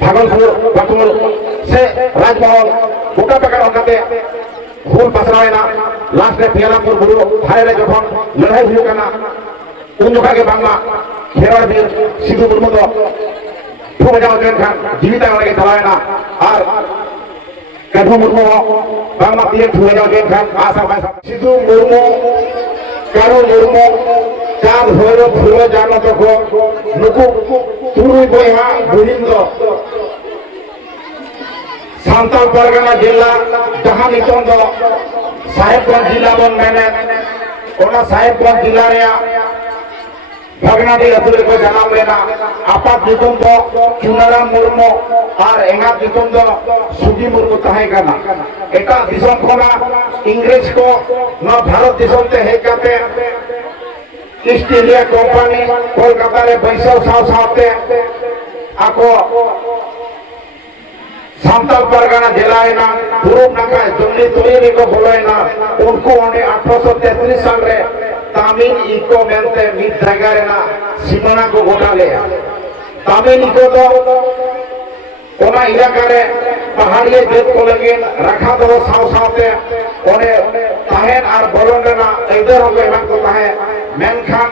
भागलपुर बटुल से राजमहल गोटा प्रकार ओंकाते हुल पासरायना लास्ट रे पियालापुर बुरु थारे रे जखन लड़ाई हुई काना उन जगह के बांग्ला खेरवाड़ बीर सिद्धू मुर्मू दो ठो बजाव देन खान जीविता वाले चलायना और कदम मुर्मू बांग्ला तीर ठो बजाव देन खान आशा भाई सिद्धू मुर्मू कारू मुर्मू चाँद भैरव फुलो जानो तको नुकु तुरुई बयहा बुहिंदो सांताल परगना जिला जहां नितों दो साहेबगंज जिला बन मैंने ओना साहेबगंज जिला रे भगनाडी अतुरे को जनाम लेना आपात नितों दो चुनाराम मुर्मू और एंगात नितों दो सुजी मुर्मू तहे करना एका दिसों खोना इंग्लिश को न भारत दिसों ते है कहते ईस्ट इंडिया कंपनी कोलकाता रे बैसव साव सावते आको सांताल परगना जिला है ना पूर्व नाका जुमली तुरी को बोले ना उनको उन्हें 1833 साल रे तामिल इको मेंते मित जगह रे ना सीमाना को गोटा ले तामिल इको तो ओना इलाका रे पहाड़िये देश को लगे रखा दो साव सावते उन्हें ताहेन और बोलन रे ना इधर हो गए मन को ताहे मेनखान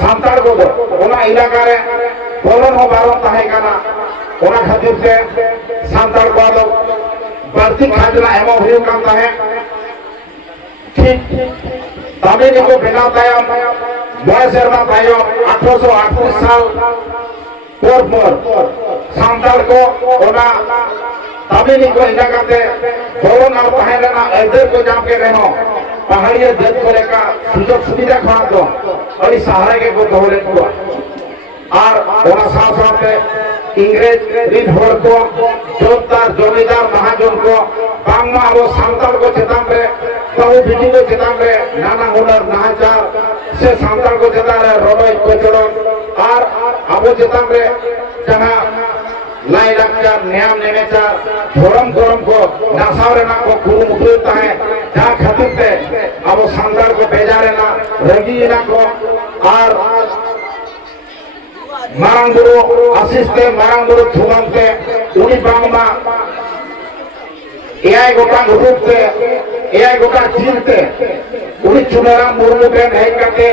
सांताल को दो ओना इलाका रे बोलन हो बारों ताहे करना ओना खातिर से सांताल को दो बढ़ती खाजना एमो भी काम ताहे ठीक तामिल को बिना तायम बड़े शर्मा तायम 1838 साल पर सांताल को ओना तामिल को इलाका ते बोलन और ताहे ना इधर को जाम के रहनो पहाड़िया देश को लेकर सुजोग सुविधा खाना दो और इस सहारा के को दोहरे को और ओना साफ साफ के इंग्रेज रीत होर को जोतदार जमींदार महाजन को बांग्ला और सांताल को चेताम रे बहु बिटी को चेताम रे नाना हुनर नाचार से सांताल को चेता रे रोडोई कोचड़न और अबो चेताम रे जहाँ लाई लक्चर नियम नेमेचार धर्म को नासाव रे ना को कुरु मुकुलता है जहाँ खातिर से अबो सांताल को भेजा रे ना रगी ना को और मारंगुरु असिस्ते मारंगुरु थुमंते उनी बांग्ला एआई गोटा ग्रुपते एआई गोटा जीनते उनी चुनाराम मुर्मू के नहीं करते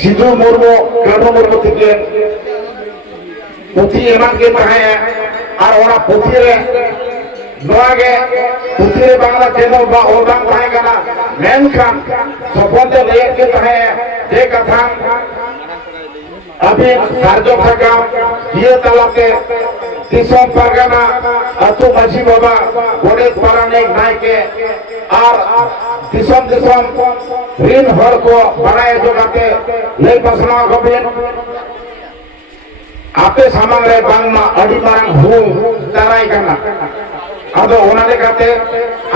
सिद्धू मुर्मू कदम मुर्मू थी पुथी एमान के तहे और ओना पुथी रे नोआगे पुथी रे बांग्ला चैनल बा ओरबांग तहे कना मेनखान सपनते लेक के तहे जे कथा अभी कार्जो का ये तलाते दिसों परगना अतु मजी बाबा गोड़े पराने नाय के और दिसों ऋण हर को बनाए जो करते ले बसना कबिन आपे सामान रे बांग्ला अड़ी मारंग हूँ तराई करना अब उन्होंने कहते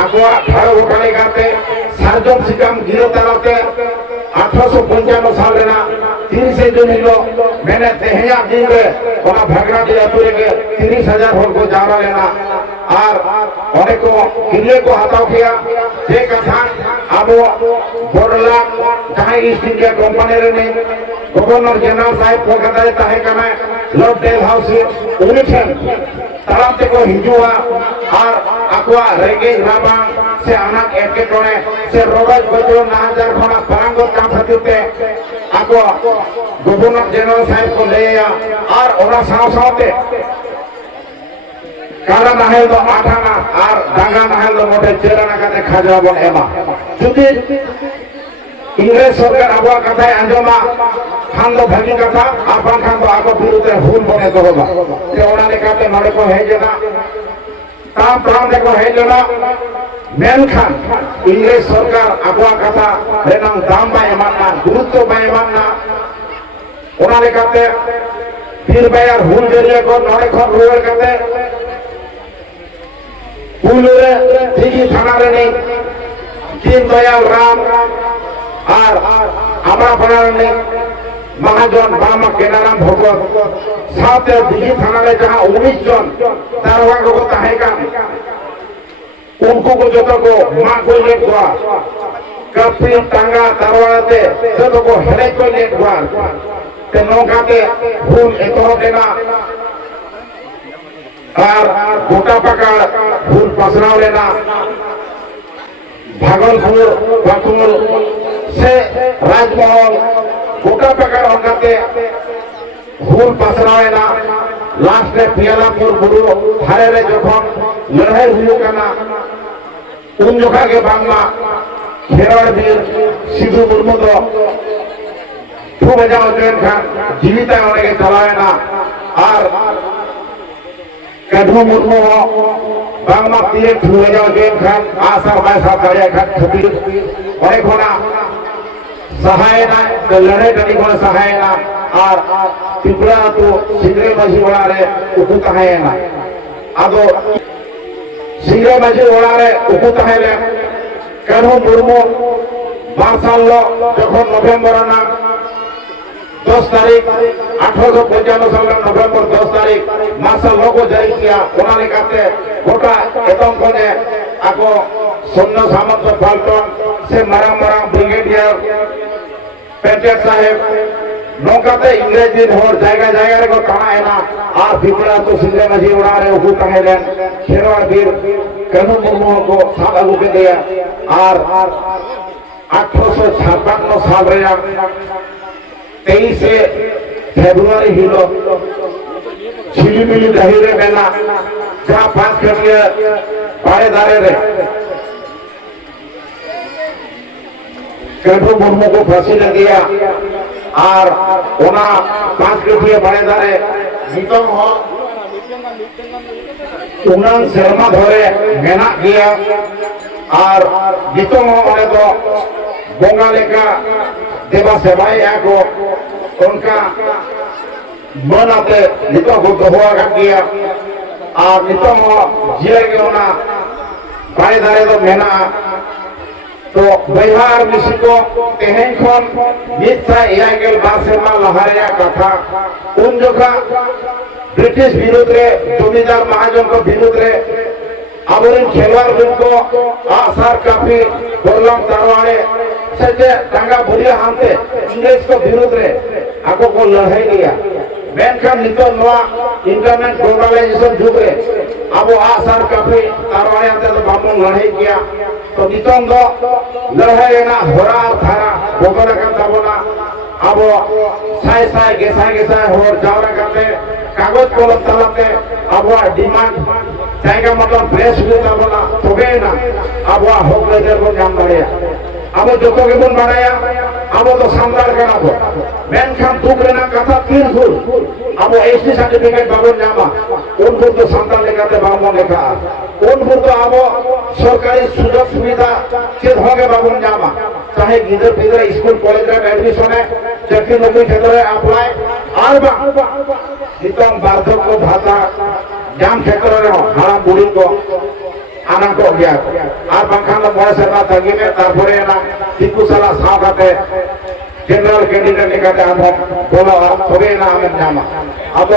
आकुआ ठाड़ो उठाने कहते सार्जम सिकम गिरो तलाते 1895 साल रे ना 30 जून हिलो मैंने तेहया दिन रे ओना भगना दिया तुरे के 30,000 होल को जावरा लेना और ओने को किले को हटाओ किया जे कथा अब बोरला जहां ईस्ट इंडिया कंपनी रे ने गवर्नर जनरल साहब कोलकाता रे ताहे कना लॉर्ड डेल हाउस उनिशन ताराम ते को हिजुआ और आकुआ रेगे राबांग से अनाक एके टोने से रोडज बजो नाजार खना परांगो काम खातिर आकुआ गवर्नर जनरल साहब को ले आया और ओरा साव सावते काला नाहेल दो आठाना और डांगा नाहेल दो मोटे चेराना काते खाजा बन एमा जुदी इंग्रेज सरकार आबुआ कथा आंजमा खान दो भागी कथा आपन खान दो आको बिरुते हुल बने तो होगा ते ओना ने काते नडे को हेजना ताम प्राम देखो हेजना मेनखान इंग्रेज सरकार आबुआ कथा रेनां दाम बाय मानना गुरुत्व बाय मानना ओना ने काते फिर बायर हुल जरिए को नडे खन रुवर काते पुलरे ठीकी थाना रे नहीं दीन दयाल राम और आमरा बनाने महाजन बामा केनाराम भगवत साथे दिल्ली थाना रे जहां 19 जन दारोगा को ताहे का उनको को जो को मां को ले हुआ कपी टांगा दारोगाते जो को हेले को ले हुआ ते नौकाते भूल एतो देना আর গোটা পাকা ভুল পাসরাও লেনা ভাগলপুর বাঁকুড় সে রাজমহল গোটা পাকার অঙ্গাতে ভুল পাসরাও না লাস্টে পিয়ালাপুর বুড়ো ধারে যখন লড়াই হুয়ুগ কানা উন জোখাগে বাংলা খেরোয়াড় বীর সিধু মুর্মু দো ফুবেজাও জয়েন খান জীবিতায় অনেকে চালায় না আর কাঠু মুর্মু বাংলা তীরে ফুবেজাও জয়েন খান আসার বাইসা দাঁড়িয়ে খান খাতির অনেক হোনা সহায় না লড়াই টানি কোনো সহায় না আর পিপড়া তো সিংরে মাঝি ওড়ারে উকু তাহায় না আদো সিংরে মাঝি ওড়ারে উকু তাহাইলেন কাঠু মুর্মু মার্শাল যখন নভেম্বর না 10 तारीख 1895 साल नवंबर 10 तारीख मार्शल लॉ को जारी किया उन्होंने कहते गोटा एतम कोने आको सैन्य सामंत पाल्टन से मराम ब्रिगेडियर पेटेट साहेब नौकाते इंग्रेजी हर जायगा जायगा रे को कहा है ना और पिपड़ा तो सिंगरे मजी उड़ा रे उकू कहेलेन खेरवाड़ वीर कानू मुर्मू को साथ आगू के दिया और 1856 साल रे 23 ফেব্রুয়ারি হিল ঝিলিমিলি দাহিরে মেলা যা 5 কাটিয়ে পাড়ে দাঁড়ে রে কাঠু মুর্মু को फांसी ले दिया और ओना 5 काटिए पाड़े दाঁড়ে নিতম হ উনান শর্মা ধরে মেনা গিয়া আর নিতম মানে তো বঙ্গা লেখা देवा सेवाएं को उनका मन आते नितो को दोहा गया और नितो जिले के होना बारे दारे तो मेना तो बिहार मिसिको तेहें खन मिथ्या इयागेल बासेमा लहारिया कथा उन जोखा ब्रिटिश विरोध रे जमींदार महाजन को विरोध रे आबोरिन खेलवाड़ को आसार काफी बोलम तरवाड़े से टांगा बुढ़िया हाथे इंग्रेज को विरोध रे आको को लड़ाई लिया मेनखान नितो नवा इंटरनेट ग्लोबलाइजेशन जुग रे आबो आसार काफी तरवाड़े हाथे तो बामन लड़ाई किया तो नितों दो लड़ाई ना होरा थारा बोगरा का ताबोना आबो साय साय गेसाय होर जावरा करते कागज कलम तलाते आबो डिमांड जायगा मतलब प्रेस हुआ बोला तबे ना आबो हक लेजर को जाम दाड़िया आबो जोतो के बन बाड़ाया आबो तो सामदार करा बो मेनखान दुख रेना कथा तीन फुल आबो एसटी सर्टिफिकेट बाबन जामा उन फुल तो सामदार लेकाते बाबन लेखा उन फुल तो आबो सरकारी सुযোগ सुविधा चेत होगे बाबन जामा चाहे गिदर पिदर स्कूल कॉलेज रे एडमिशन है चाकरी नौकरी क्षेत्र में अप्लाई और बा नितम बार्धक्य भाता जाम क्षेत्र रे हाड़ा बुढ़ी को आना को गया और बंखान मोड़े सेवा तगी में तारपरे ना तिकु साला सावकाते जनरल कैंडिडेट लेकाते हम बोला तबे ना हमें जामा अब